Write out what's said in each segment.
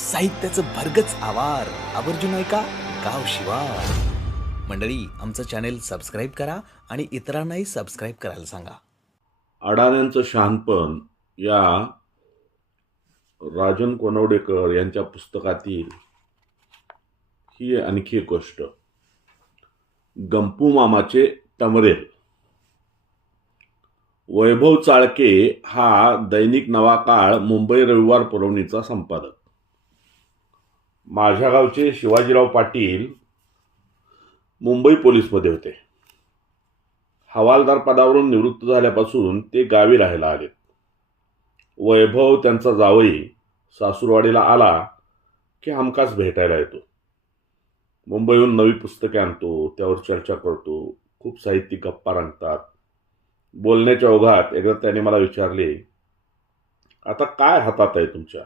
साहित्याचं भरगच आवार. आवर्जून ऐका गाव शिवार मंडळी आमचं चॅनेल सबस्क्राईब करा आणि इतरांनाही सबस्क्राईब करायला सांगा. अडाण्यांचं शहाणपण या राजन कोनवडेकर यांच्या पुस्तकातील ही आणखी एक गोष्ट. गंपू मामाचे टमरेल वैभव चाळके हा दैनिक नवा काळ मुंबई रविवार पुरवणीचा संपादक. माझ्या गावचे शिवाजीराव पाटील मुंबई पोलीसमध्ये होते. हवालदार पदावरून निवृत्त झाल्यापासून ते गावी राहायला आले. वैभव त्यांचा जावई सासूरवाडीला आला की हमखास भेटायला येतो. मुंबईहून नवी पुस्तके आणतो त्यावर चर्चा करतो खूप साहित्यिक गप्पा रंगतात. बोलण्याच्या ओघात एकदा त्याने मला विचारले आता काय हातात आहे तुमच्या?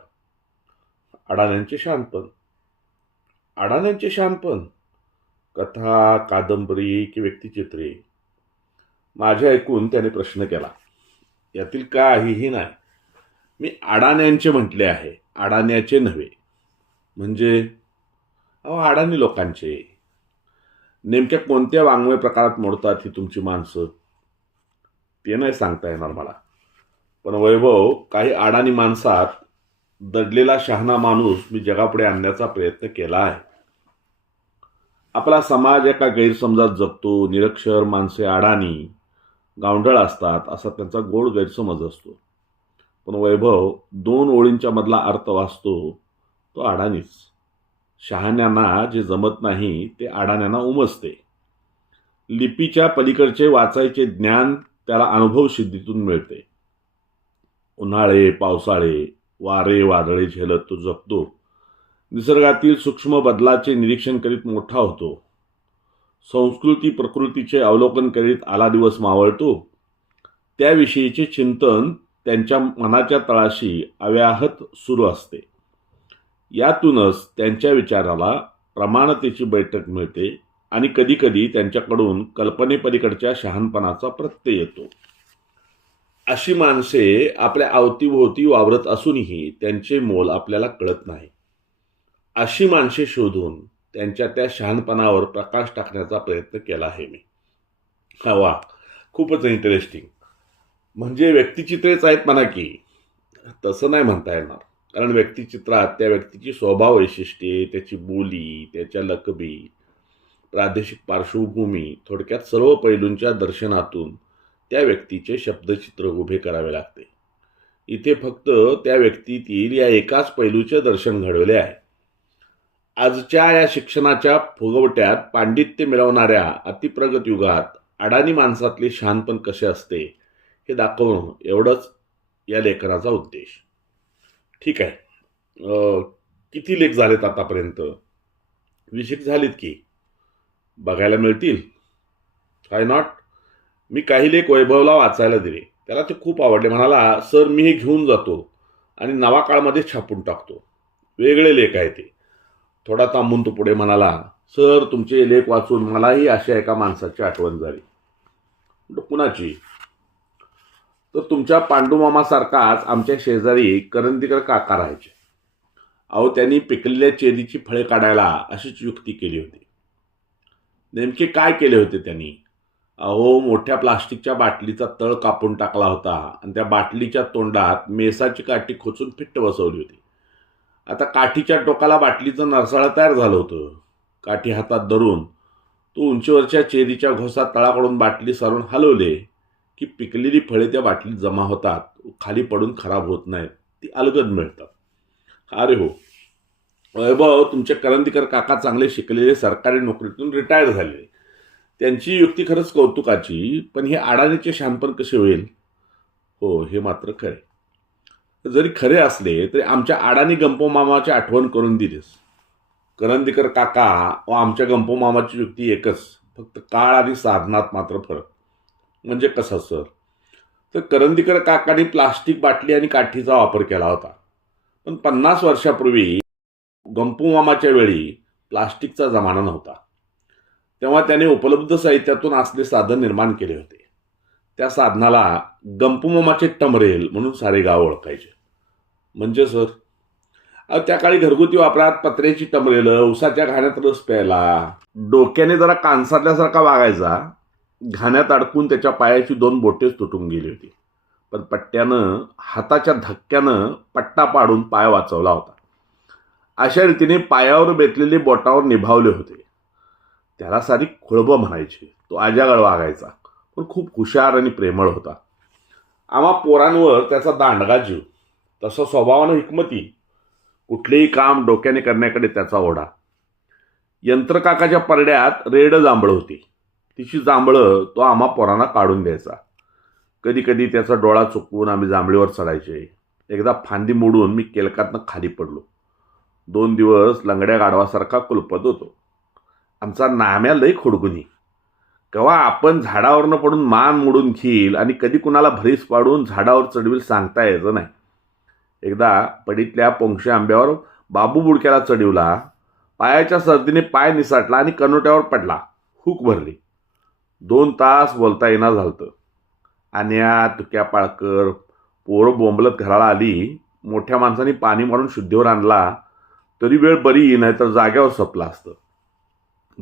अडाण्यांचे शानपण. अडाण्यांचे शानपण? कथा कादंबरी की व्यक्तिचित्रे? माझे ऐकून त्याने प्रश्न केला यातील काहीही नाही. मी अडाण्यांचे म्हटले आहे अडाण्याचे नव्हे. म्हणजे अहो अडाणी लोकांचे. नेमक्या कोणत्या वाङ्मय प्रकारात मोडतात ही तुमची माणसं? ते नाही सांगता येणार मला. पण वैभव काही अडाणी माणसात दडलेला शहाणा माणूस मी जगापुढे आणण्याचा प्रयत्न केला आहे. आपला समाज एका गैरसमजात जगतो निरक्षर माणसे अडाणी गावंढळ असतात असा त्यांचा गोड गैरसमज असतो. पण वैभव दोन ओळींच्या मधला अर्थ वाचतो तो अडाणीच. शहाण्यांना जे जमत नाही ते अडाण्यांना उमजते. लिपीच्या पलीकडचे वाचायचे ज्ञान त्याला अनुभव सिद्धीतून मिळते. उन्हाळे पावसाळे वारे वादळे झेलत तो जगतो. निसर्गातील सूक्ष्म बदलाचे निरीक्षण करीत मोठा होतो. संस्कृती प्रकृतीचे अवलोकन करीत आला दिवस मावळतो. त्याविषयीचे चिंतन त्यांच्या मनाच्या तळाशी अव्याहत सुरू असते. यातूनच त्यांच्या विचाराला प्रमाणतेची बैठक मिळते. आणि कधीकधी त्यांच्याकडून कल्पनेपलीकडच्या शहाणपणाचा प्रत्यय येतो. अशी माणसे आपल्या अवतीभोवती वावरत असूनही त्यांचे मोल आपल्याला कळत नाही. अशी माणसे शोधून त्यांच्या त्या शहाणपणावर प्रकाश टाकण्याचा प्रयत्न केला आहे मी. हा वा खूपच इंटरेस्टिंग म्हणजे व्यक्तिचित्रेच आहेत म्हणा की तसं नाही म्हणता येणार. कारण व्यक्तिचित्रात त्या व्यक्तीची स्वभाव वैशिष्ट्ये त्याची बोली त्याच्या लकबी प्रादेशिक पार्श्वभूमी थोडक्यात सर्व पैलूंच्या दर्शनातून त्या व्यक्तीचे शब्दचित्र उभे करावे लागते. इथे फक्त त्या व्यक्तीतील या एकाच पैलूचे दर्शन घडवले आहे. आजच्या या शिक्षणाच्या फुगवट्यात पांडित्य मिळवणाऱ्या अतिप्रगत युगात अडाणी माणसातले शहाणपण कसे असते हे दाखवणं एवढंच या लेखनाचा उद्देश. ठीक आहे. किती लेख झालेत आतापर्यंत? विशेष झालीत की? बघायला मिळतील. काय नॉट मी काही लेख वैभवला वाचायला दिले. त्याला ते खूप आवडले. म्हणाला सर मी हे घेऊन जातो आणि नवा काळमध्ये छापून टाकतो. वेगळे लेख आहे ते. थोडा थांबून तो पुढे म्हणाला सर तुमचे लेख वाचून मलाही अशा एका माणसाची आठवण झाली. कुणाची? तर तुमच्या पांडुमामासारखाच आमच्या शेजारी करंदीकर काका राहायचे. अहो त्यांनी पिकलेल्या चेरीची फळे काढायला अशीच युक्ती केली होती. नेमके काय केले होते त्यांनी? अहो मोठ्या प्लास्टिकच्या बाटलीचा तळ कापून टाकला होता आणि त्या बाटलीच्या तोंडात मेसाची काठी खोचून फिट्ट बसवली होती. आता काठीच्या टोकाला बाटलीचं नरसाळं तयार झालं होतं. काठी हातात धरून तो उंचीवरच्या चेरीच्या घोसात तळाकडून बाटली सारून हलवले की पिकलेली फळे त्या बाटलीत जमा होतात खाली पडून खराब होत नाहीत. ती अलगद मिळतात. अरे हो वैभव तुमचे करंदीकर काका चांगले शिकलेले सरकारी नोकरीतून रिटायर झाले. त्यांची युक्ती खरंच कौतुकाची पण हे अडाणीचे शानपण कसे होईल? हो हे मात्र खरे जरी खरे असले तरी आमच्या अडाणी गंपोमामाची आठवण करून दिलीस. करंदीकर काका व आमच्या गंपो मामाची युक्ती एकच फक्त काळ आणि साधनात मात्र फरक. म्हणजे कसं सर? तर करंदीकर काकाने प्लास्टिक बाटली आणि काठीचा वापर केला होता. पण पन्नास वर्षापूर्वी गंपुमामाच्या वेळी प्लास्टिकचा जमाना नव्हता. तेव्हा त्याने उपलब्ध साहित्यातून असले साधन निर्माण केले होते. त्या साधनाला गंपूमामाचे टमरेल म्हणून सारे गाव ओळखायचे. म्हणजे सर? त्या काळी घरगुती वापरात पत्र्याची टमरेलं उसाच्या घाण्यात रस प्यायला. डोक्याने जरा कांसातल्यासारखा वागायचा. घाण्यात अडकून त्याच्या पायाची दोन बोटेच तुटून गेली होती. पण पट्ट्यानं हाताच्या धक्क्यानं पट्टा पाडून पाय वाचवला होता. अशा रीतीने पायावर बेतलेले बोटावर निभावले होते. त्याला सारी खोळबं म्हणायची. तो आजागळ वागायचा. पण खूप हुशार आणि प्रेमळ होता. आम्हा पोरांवर त्याचा दांडगा जीव. तसं स्वभावानं हिकमती. कुठलेही काम डोक्याने करण्याकडे त्याचा ओढा. यंत्रकाकाच्या परड्यात रेड जांभळं होती. तिची जांभळं तो आम्हा पोरांना काढून द्यायचा. कधी कधी त्याचा डोळा चुकवून आम्ही जांभळीवर चढायचे. एकदा फांदी मोडून मी केलकातनं खाली पडलो. दोन दिवस लंगड्या गाढवासारखा कुलपत होतो. आमचा नाम्या लई खोडकुनी केव्हा आपण झाडावरनं पडून मान मोडून खील आणि कधी कुणाला भरीस पाडून झाडावर चढवील सांगता यायचं नाही. एकदा पडीतल्या पोंगशे आंब्यावर बाबू बुडक्याला चढवला पायाच्या सर्दीने पाय निसाटला आणि कनोट्यावर पडला. हुक भरली. दोन तास बोलता येणार झालतं. आण्या तुक्या पाळकर पोरं बोंबलत घराला आली मोठ्या माणसाने पाणी मारून शुद्धीवर आणला तरी वेळ बरी नाही तर जाग्यावर सपला असतं.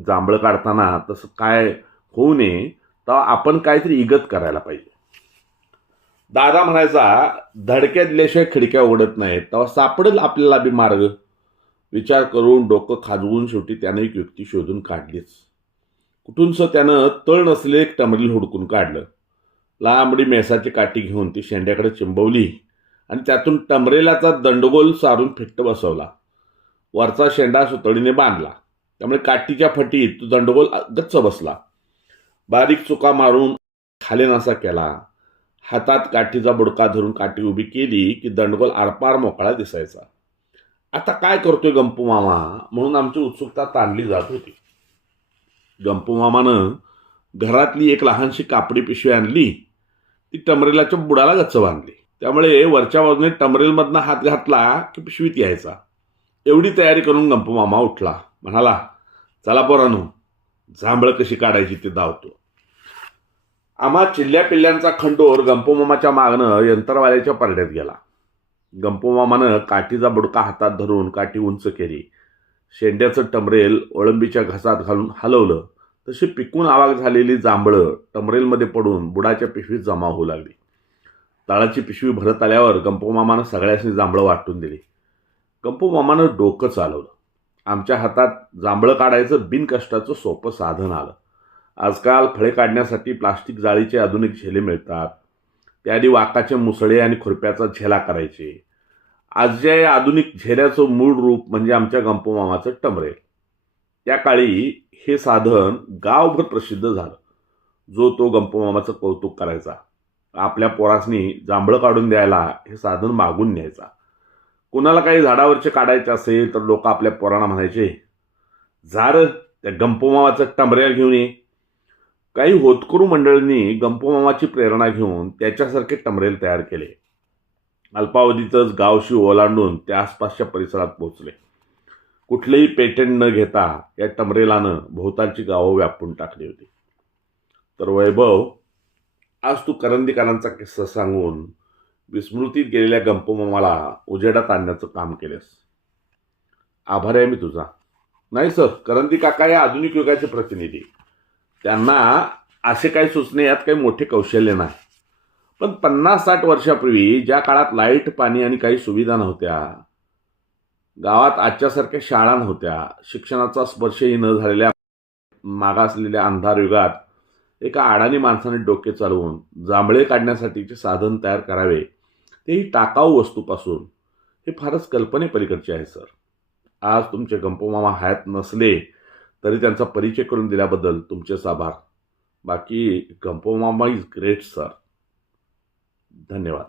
जांभळं काढताना तसं काय होऊ नये तेव्हा आपण काहीतरी इगत करायला पाहिजे. दादा म्हणायचा धडक्या दिल्याशिवाय खिडक्या उघडत नाहीत तेव्हा सापडेल आपल्याला बी मार्ग. विचार करून डोकं खाजवून शेवटी त्यानं एक व्यक्ती शोधून काढलीच. कुठूनसं त्यानं तळ नसले एक टमरील हुडकून काढलं. लांबडी मेसाची काठी घेऊन ती शेंड्याकडे चिंबवली आणि त्यातून टमरेलाचा दंडगोल सारून फिट्ट बसवला. वरचा शेंडा सुतळीने बांधला. त्यामुळे काठीच्या फटीत तो दंडगोल गच्च बसला. बारीक चुका मारून खाली नासा केला. हातात काठीचा बुडका धरून काठी उभी केली की दंडगोल आरपार मोकळा दिसायचा. आता काय करतोय गंपू मामा? म्हणून आमची उत्सुकता ताणली जात होती. गंपू मामानं घरातली एक लहानशी कापडी पिशवी आणली. ती टमरेलाच्या बुडाला गच्च बांधली. त्यामुळे वरच्या बाजूने टमरेलमधनं हात घातला की पिशवीत यायचा. एवढी तयारी करून गंपमामा उठला. म्हणाला चला पोरानो जांभळं कशी काढायची ते धावतो आम्हा चिल्ल्या पिल्ल्यांचा खंडोर गंपूमामाच्या मागणं यंत्रवाल्याच्या परड्यात गेला. गंपूमामानं काठीचा बुडका हातात धरून काठी उंच केली. शेंड्याचं टमरेल ओळंबीच्या घसात घालून हलवलं. तशी पिकून आवाक झालेली जांभळं टमरेलमध्ये पडून बुडाच्या पिशवीत जमा होऊ लागली. ताळाची पिशवी भरत आल्यावर गंपूमामानं सगळ्यांनी जांभळं वाटून दिली. गंपूमामानं डोकं चालवलं. आमच्या हातात जांभळं काढायचं बिनकष्टाचं सोपं साधन आलं. आजकाल फळे काढण्यासाठी प्लास्टिक जाळीचे आधुनिक झेले मिळतात. त्याआधी वाकाचे मुसळे आणि खुरप्याचा झेला करायचे. आजच्या या आधुनिक झेल्याचं मूळ रूप म्हणजे आमच्या गंपूमामाचं टमरेल त्या काळी हे साधन गावभर प्रसिद्ध झालं. जो तो गंपूमामाचं कौतुक करायचा. आपल्या पोरासनी जांभळं काढून द्यायला हे साधन मागून न्यायचा. कुणाला काही झाडावरचे काढायचे असेल तर लोक आपल्या पोरांना म्हणायचे झाड त्या गंपूमामाचं टमरेल घेऊन ये. काही होतकरू मंडळींनी गंपोमामाची प्रेरणा घेऊन त्याच्यासारखे टमरेल तयार केले. अल्पावधीतच गावशी ओलांडून त्या आसपासच्या परिसरात पोहोचले. कुठलेही पेटंट न घेता या टमरेलानं भोवतालची गावं व्यापून टाकली होती. तर वैभव आज तू करंदीकरांचा किस्सा सांगून विस्मृतीत गेलेल्या गंपमामाला उजेडात आणण्याचं काम केलेस. आभार आहे मी तुझा. नाही सर करंदी काका या आधुनिक युगाचे प्रतिनिधी. त्यांना असे काही सुचणे यात काही मोठे कौशल्य नाही. पण पन्नास साठ वर्षापूर्वी ज्या काळात लाइट पाणी आणि काही सुविधा नव्हत्या गावात आजच्यासारख्या शाळा नव्हत्या शिक्षणाचा स्पर्शही न झालेल्या मागासलेल्या अंधार युगात एका अडाणी माणसाने डोके चालवून जांभळे काढण्यासाठीचे साधन तयार करावे तेही टाकाऊ वस्तूपासून. हे फारच कल्पनेपलीकडचे आहे सर. आज तुमचे गंपोमामा हयात नसले तरी त्यांचा परिचय करून दिल्याबद्दल तुमचेच आभार बाकी गंपोमामा इज ग्रेट सर. धन्यवाद.